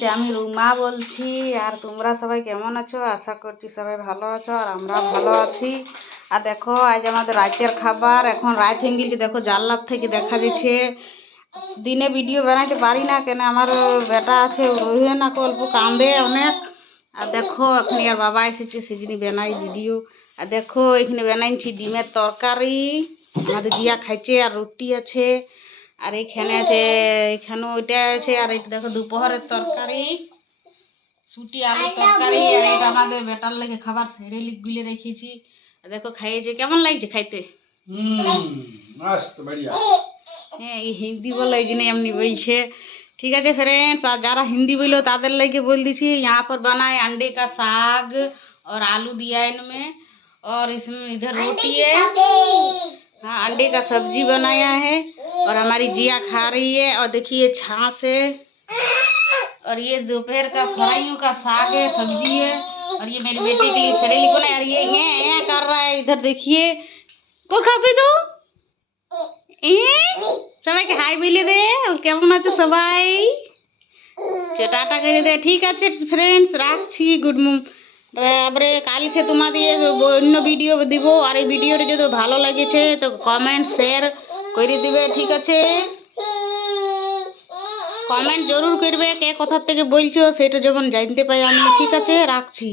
Friends, আমি রুমা বলছি। আর তোমরা সবাই কেমন আছো? আশা করছি সবাই ভালো আছো, আর আমরা ভালো আছি। আর দেখো, আজ আমাদের রাতের খাবার। এখন রাত হয়ে গেছে, দেখো জানলার থেকে দেখা দিচ্ছে। দিনে ভিডিও বানাইতে পারি না, কেন আমার বেটা আছে, রয়ে না, অল্প কান্দে অনেক। আর দেখো এখন আর বাবা এসেছে, সেদিনই বানাই ভিডিও। আর দেখো এখানে বানাইছি ডিমের তরকারি, আমাদের দিয়া খাইছে, আর রুটি আছে। আর এখানে আছে, এখানেও ওইটা আছে। আর এটা দেখো দুপুরের তরকারি, ছুটি আলুর তরকারি। আর এটা আমাদের বেটার লেগে খাবার সেরে গুলে রেখেছি। আর দেখো খাইয়েছে, কেমন লাগছে খাইতে? मस्त बढ़िया। হ্যাঁ, এই হিন্দি বলে এই জন্য এমনি বলছে। ठीक है फ्रेंड्स, और जरा हिंदी बोलो तादर लेके बोल दीजिए। यहाँ पर बना है अंडे का साग और आलू दिया है इनमें, और इसमें इधर रोटी है। हाँ, अंडे का सब्जी बनाया है, और हमारी जिया खा रही है। और देखिए छाछ है, और ये दोपहर का फ्राइयों का साग है, सब्जी है। और ये मेरे बेटे के लिए सरेली को ना, यार ये कर रहा है इधर, देखिए। को खाबे तो সবাইকে হাই বলে দে, কেমন আছো সবাই? টাটা করে দে। ঠিক আছে ফ্রেন্ডস, রাখছি। গুড তারপরে কালকে তোমাদের অন্য ভিডিও দিব। আর এই ভিডিওটা যদি ভালো লাগেছে তো কমেন্ট শেয়ার করে দিবে, ঠিক আছে? কমেন্ট জরুর করবে, কে কোথা থেকে বলছো সেটা যেমন জানতে পাই আমি। ঠিক আছে, রাখছি।